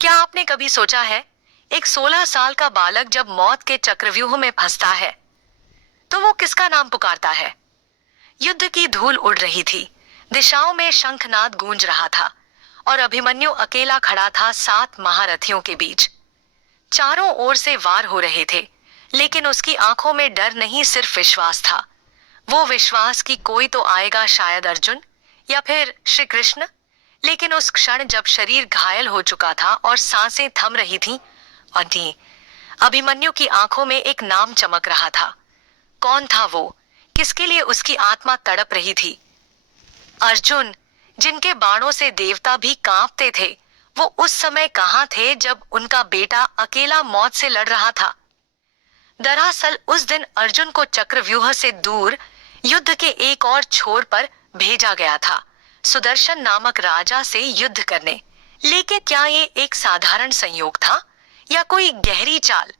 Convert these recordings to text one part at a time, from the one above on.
क्या आपने कभी सोचा है, एक 16 साल का बालक जब मौत के चक्रव्यूह में फंसता है तो वो किसका नाम पुकारता है? युद्ध की धूल उड़ रही थी, दिशाओं में शंखनाद गूंज रहा था और अभिमन्यु अकेला खड़ा था 7 महारथियों के बीच। चारों ओर से वार हो रहे थे, लेकिन उसकी आंखों में डर नहीं, सिर्फ विश्वास था। वो विश्वास कि कोई तो आएगा, शायद अर्जुन या फिर श्री कृष्ण। लेकिन उस क्षण जब शरीर घायल हो चुका था और सांसें थम रही थीं, अभिमन्यु की आंखों में एक नाम चमक रहा था। कौन था वो? किसके लिए उसकी आत्मा तड़प रही थी? अर्जुन, जिनके बाणों से देवता भी कांपते थे, वो उस समय कहां थे जब उनका बेटा अकेला मौत से लड़ रहा था? दरअसल उस दिन अर्जुन को चक्रव्यूह से दूर युद्ध के एक और छोर पर भेजा गया था, सुदर्शन नामक राजा से युद्ध करने। लेकिन क्या ये एक साधारण संयोग था या कोई गहरी चाल?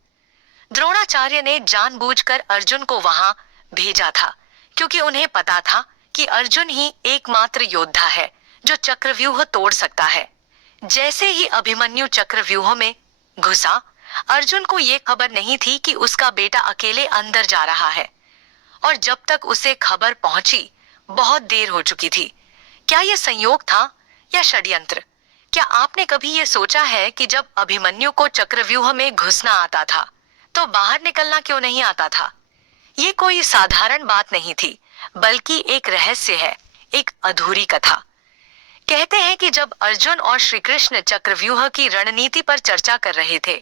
द्रोणाचार्य ने जानबूझकर अर्जुन को वहां भेजा था, क्योंकि उन्हें पता था कि अर्जुन ही एकमात्र योद्धा है जो चक्रव्यूह तोड़ सकता है। जैसे ही अभिमन्यु चक्रव्यूह में घुसा, अर्जुन को यह खबर नहीं थी कि उसका बेटा अकेले अंदर जा रहा है, और जब तक उसे खबर पहुंची बहुत देर हो चुकी थी। क्या यह संयोग था या षड्यंत्र? क्या आपने कभी यह सोचा है कि जब अभिमन्यु को चक्रव्यूह में घुसना आता था तो बाहर निकलना क्यों नहीं आता था? ये कोई साधारण बात नहीं थी, बल्कि एक रहस्य है, एक अधूरी कथा। कहते हैं कि जब अर्जुन और श्री कृष्ण चक्रव्यूह की रणनीति पर चर्चा कर रहे थे,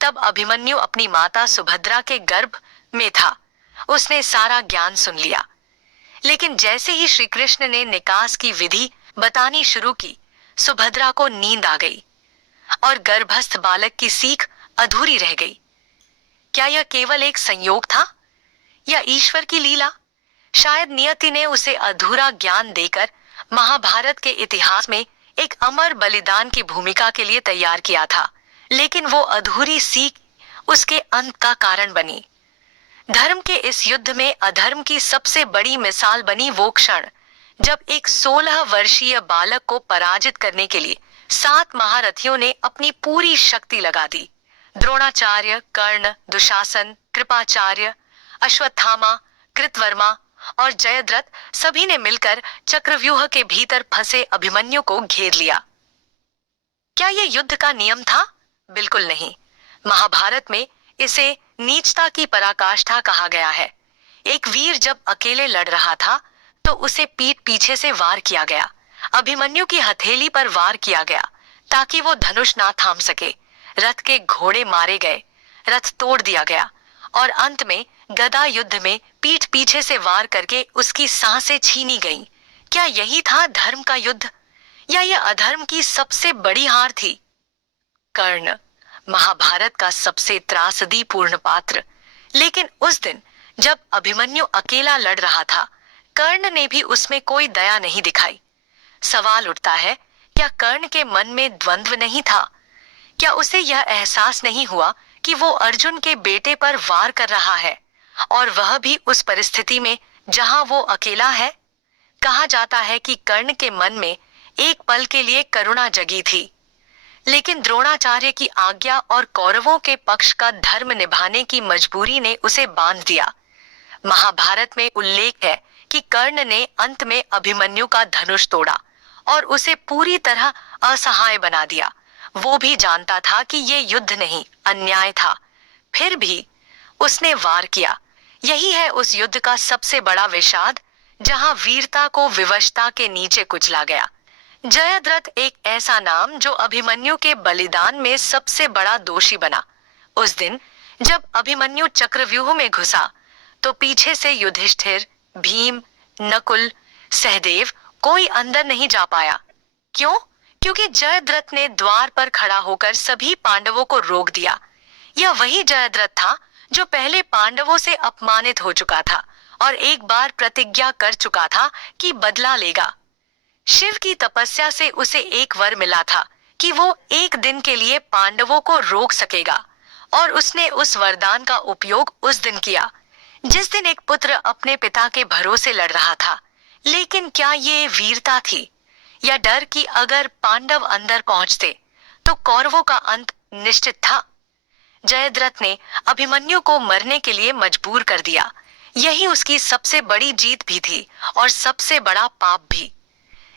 तब अभिमन्यु अपनी माता सुभद्रा के गर्भ में था। उसने सारा ज्ञान सुन लिया, लेकिन जैसे ही श्री कृष्ण ने निकास की विधि बतानी शुरू की, सुभद्रा को नींद आ गई और गर्भस्थ बालक की सीख अधूरी रह गई। क्या यह केवल एक संयोग था या ईश्वर की लीला? शायद नियति ने उसे अधूरा ज्ञान देकर महाभारत के इतिहास में एक अमर बलिदान की भूमिका के लिए तैयार किया था, लेकिन वो अधूरी सीख उसके अंत का कारण बनी। धर्म के इस युद्ध में अधर्म की सबसे बड़ी मिसाल बनी वो क्षण जब एक 16 वर्षीय बालक को पराजित करने के लिए 7 महारथियों ने अपनी पूरी शक्ति लगा दी। द्रोणाचार्य, कर्ण, दुशासन, कृपाचार्य, अश्वत्थामा, कृतवर्मा और जयद्रथ सभी ने मिलकर चक्रव्यूह के भीतर फंसे अभिमन्यु को घेर लिया। क्या यह युद्ध का नियम था? बिल्कुल नहीं। महाभारत में इसे नीचता की पराकाष्ठा कहा गया है। एक वीर जब अकेले लड़ रहा था तो उसे पीठ पीछे से वार किया गया। अभिमन्यु की हथेली पर वार किया गया ताकि वो धनुष ना थाम सके। रथ के घोड़े मारे गए, रथ तोड़ दिया गया और अंत में गदा युद्ध में पीठ पीछे से वार करके उसकी सांसें छीनी गईं। क्या यही था धर्म का युद्ध या यह अधर्म की सबसे बड़ी हार थी? कर्ण, महाभारत का सबसे त्रासदीपूर्ण पात्र। लेकिन उस दिन जब अभिमन्यु अकेला लड़ रहा था, कर्ण ने भी उसमें कोई दया नहीं दिखाई। सवाल उठता है, क्या कर्ण के मन में द्वंद्व नहीं था? क्या उसे यह एहसास नहीं हुआ कि वो अर्जुन के बेटे पर वार कर रहा है, और वह भी उस परिस्थिति में जहां वो अकेला है? कहा जाता है कि कर्ण के मन में एक पल के लिए करुणा जगी थी, लेकिन द्रोणाचार्य की आज्ञा और कौरवों के पक्ष का धर्म निभाने की मजबूरी ने उसे बांध दिया। महाभारत में उल्लेख है कि कर्ण ने अंत में अभिमन्यु का धनुष तोड़ा और उसे पूरी तरह असहाय बना दिया। वो भी जानता था कि ये युद्ध नहीं, अन्याय था, फिर भी उसने वार किया। यही है उस युद्ध का सबसे बड़ा विषाद, जहां वीरता को विवशता के नीचे कुचला गया। जयद्रथ एक ऐसा नाम जो अभिमन्यु के बलिदान में सबसे बड़ा दोषी बना। उस दिन जब अभिमन्यु चक्रव्यूह में घुसा तो पीछे से युधिष्ठिर, भीम, नकुल, सहदेव कोई अंदर नहीं जा पाया। क्यों? क्योंकि जयद्रथ ने द्वार पर खड़ा होकर सभी पांडवों को रोक दिया। यह वही जयद्रथ था जो पहले पांडवों से अपमानित हो चुका था और एक बार प्रतिज्ञा कर चुका था कि बदला लेगा। शिव की तपस्या से उसे एक वर मिला था कि वो एक दिन के लिए पांडवों को रोक सकेगा, और उसने उस वरदान का उपयोग उस दिन किया जिस दिन एक पुत्र अपने पिता के भरोसे लड़ रहा था। लेकिन क्या ये वीरता थी या डर कि अगर पांडव अंदर पहुंचते तो कौरवों का अंत निश्चित था। जयद्रथ ने अभिमन्यु को मरने के लिए मजबूर कर दिया। यही उसकी सबसे बड़ी जीत भी थी और सबसे बड़ा पाप भी।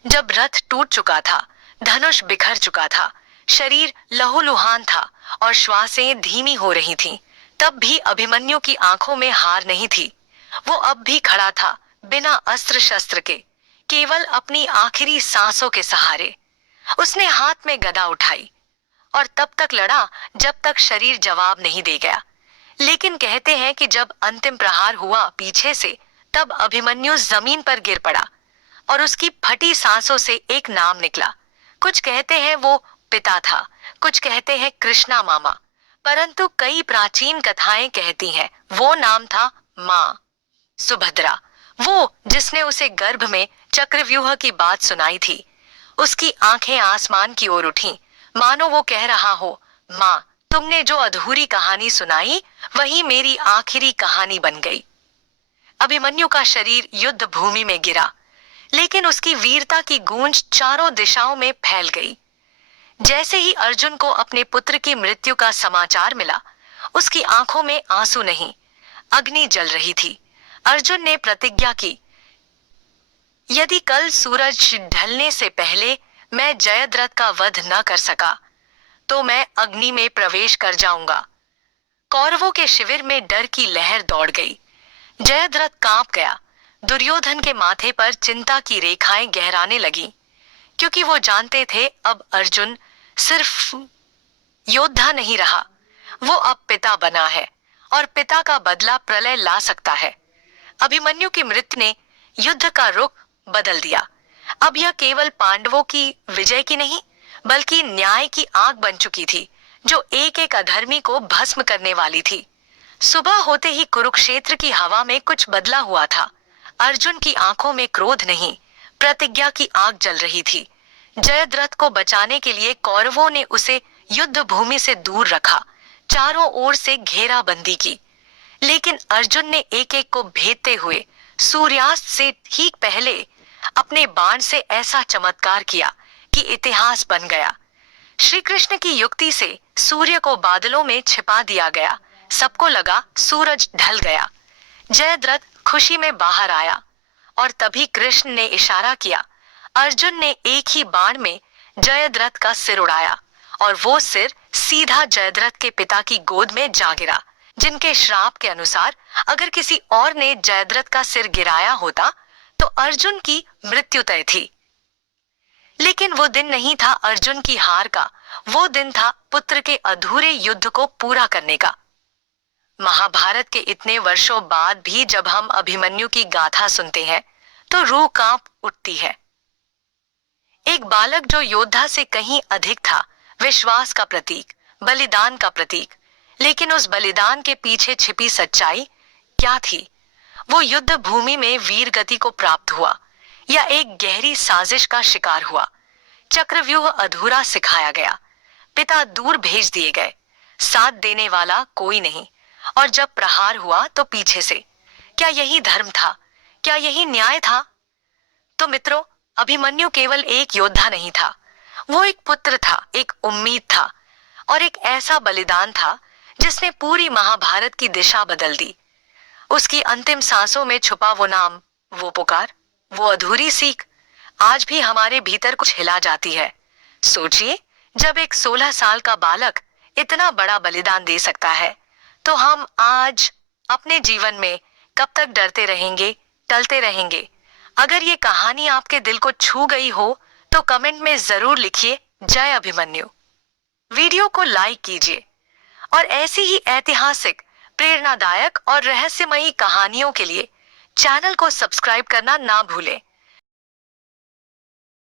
जब रथ टूट चुका था, धनुष बिखर चुका था, शरीर लहूलुहान था और श्वासें धीमी हो रही थीं, तब भी अभिमन्यु की आंखों में हार नहीं थी। वो अब भी खड़ा था, बिना अस्त्र शस्त्र के, केवल अपनी आखिरी सांसों के सहारे। उसने हाथ में गदा उठाई और तब तक लड़ा जब तक शरीर जवाब नहीं दे गया। लेकिन कहते हैं कि जब अंतिम प्रहार हुआ पीछे से, तब अभिमन्यु जमीन पर गिर पड़ा और उसकी फटी सांसों से एक नाम निकला। कुछ कहते हैं वो पिता था, कुछ कहते हैं कृष्णा मामा, परंतु कई प्राचीन कथाएं कहती हैं वो नाम था मां सुभद्रा, वो जिसने उसे गर्भ में चक्रव्यूह की बात सुनाई थी। उसकी आंखें आसमान की ओर उठी, मानो वो कह रहा हो, मां, तुमने जो अधूरी कहानी सुनाई वही मेरी आखिरी कहानी बन गई। अभिमन्यु का शरीर युद्ध भूमि में गिरा, लेकिन उसकी वीरता की गूंज चारों दिशाओं में फैल गई। जैसे ही अर्जुन को अपने पुत्र की मृत्यु का समाचार मिला, उसकी आंखों में आंसू नहीं, अग्नि जल रही थी। अर्जुन ने प्रतिज्ञा की, यदि कल सूरज ढलने से पहले मैं जयद्रथ का वध न कर सका, तो मैं अग्नि में प्रवेश कर जाऊंगा। कौरवों के शिविर में डर की लहर दौड़ गई। जयद्रथ कांप गया। दुर्योधन के माथे पर चिंता की रेखाएं गहराने लगी, क्योंकि वो जानते थे अब अर्जुन सिर्फ योद्धा नहीं रहा, वो अब पिता बना है और पिता का बदला प्रलय ला सकता है। अभिमन्यु की मृत्यु ने युद्ध का रुख बदल दिया। अब यह केवल पांडवों की विजय की नहीं, बल्कि न्याय की आग बन चुकी थी, जो एक एक अधर्मी को भस्म करने वाली थी। सुबह होते ही कुरुक्षेत्र की हवा में कुछ बदला हुआ था। अर्जुन की आंखों में क्रोध नहीं, प्रतिज्ञा की आग जल रही थी। जयद्रथ को बचाने के लिए कौरवों ने उसे युद्ध भूमि से दूर रखा, चारों ओर से घेराबंदी की। लेकिन अर्जुन ने एक एक को भेदते हुए सूर्यास्त से ठीक पहले अपने बाण से ऐसा चमत्कार किया कि इतिहास बन गया। श्री कृष्ण की युक्ति से सूर्य को बादलों में छिपा दिया गया। सबको लगा सूरज ढल गया। जयद्रथ खुशी में बाहर आया और तभी कृष्ण ने इशारा किया। अर्जुन ने एक ही बाण में जयद्रथ का सिर उड़ाया और वो सिर सीधा जयद्रथ के पिता की गोद में जा गिरा, जिनके श्राप के अनुसार अगर किसी और ने जयद्रथ का सिर गिराया होता तो अर्जुन की मृत्यु तय थी। लेकिन वो दिन नहीं था अर्जुन की हार का, वो दिन था पुत्र के अधूरे युद्ध को पूरा करने का। महाभारत के इतने वर्षों बाद भी जब हम अभिमन्यु की गाथा सुनते हैं तो रूह कांप उठती है। एक बालक जो योद्धा से कहीं अधिक था, विश्वास का प्रतीक, बलिदान का प्रतीक। लेकिन उस बलिदान के पीछे छिपी सच्चाई क्या थी? वो युद्ध भूमि में वीर गति को प्राप्त हुआ या एक गहरी साजिश का शिकार हुआ? चक्रव्यूह अधूरा सिखाया गया, पिता दूर भेज दिए गए, साथ देने वाला कोई नहीं, और जब प्रहार हुआ तो पीछे से। क्या यही धर्म था? क्या यही न्याय था? तो मित्रों, अभिमन्यु केवल एक योद्धा नहीं था, वो एक पुत्र था, एक उम्मीद था और एक ऐसा बलिदान था जिसने पूरी महाभारत की दिशा बदल दी। उसकी अंतिम सांसों में छुपा वो नाम, वो पुकार, वो अधूरी सीख आज भी हमारे भीतर कुछ हिला जाती है। सोचिए, जब एक 16 साल का बालक इतना बड़ा बलिदान दे सकता है, तो हम आज अपने जीवन में कब तक डरते रहेंगे, टलते रहेंगे? अगर ये कहानी आपके दिल को छू गई हो तो कमेंट में जरूर लिखिए जय अभिमन्यु। वीडियो को लाइक कीजिए और ऐसी ही ऐतिहासिक, प्रेरणादायक और रहस्यमयी कहानियों के लिए चैनल को सब्सक्राइब करना ना भूलें।